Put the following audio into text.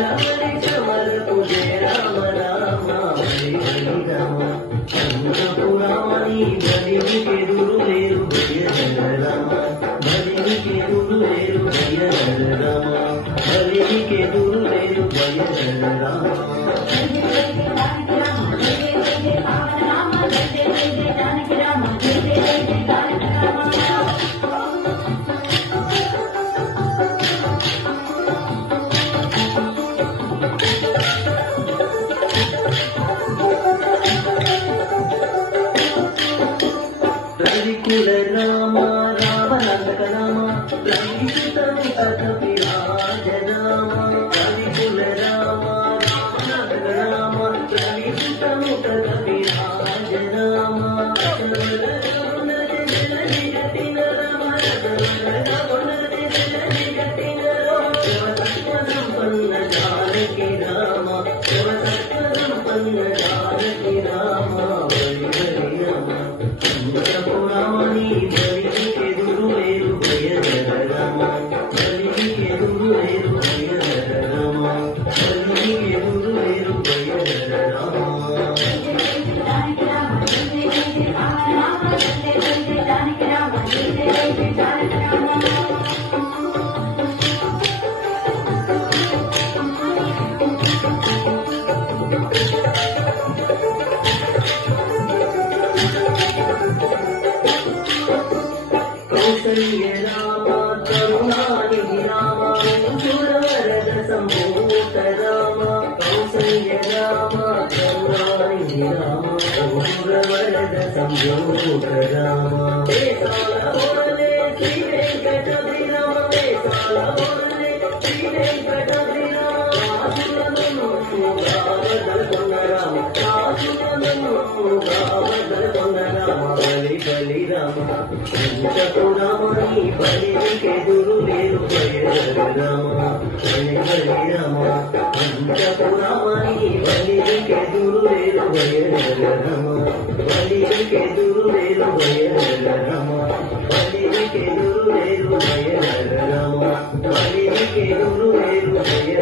లహరి చమరకు జయ రామ రామ హరి హరి రామ అంతపురామని బలికి ఎదురు లేరు జయ రామ బలికి ఎదురు లేరు జయ రామ బలికి ఎదురు లేరు జయ రామ రవికుల రామ రావణందక రామ రవిసుతను కథపి రాజ రామ రవికుల రామ రావణందక రామ రవిసుతను కథపి రాజ రామ సంపన్న జానకి రామ సంపన్న జానకి రామ అంతపురామని బలికి ఎదురు లేరు జయ రామ బలికి ఎదురు లేరు జయ రామ బలికి ఎదురు లేరు జయ రామ కౌసల్య రామ కరుణానిధి రామ సురవరద సంభూత రామ కౌసల్య రామ కరుణానిధి రామ సురవరద సంభూత రామ శ్రీ వెంకటాద్రి రామ శ్రీ వెంకటాద్రి బలి బలి రామ అంతపురామని బలికి ఎదురు లేరు జయ రామ బలి బలి రామ అంతపురామని బలికి ఎదురు లేరు జయ రామ బలికి ఎదురు లేరు జయ రామ బలికి ఎదురు లేరు జయ రామ బలికి ఎదురు లేరు జయ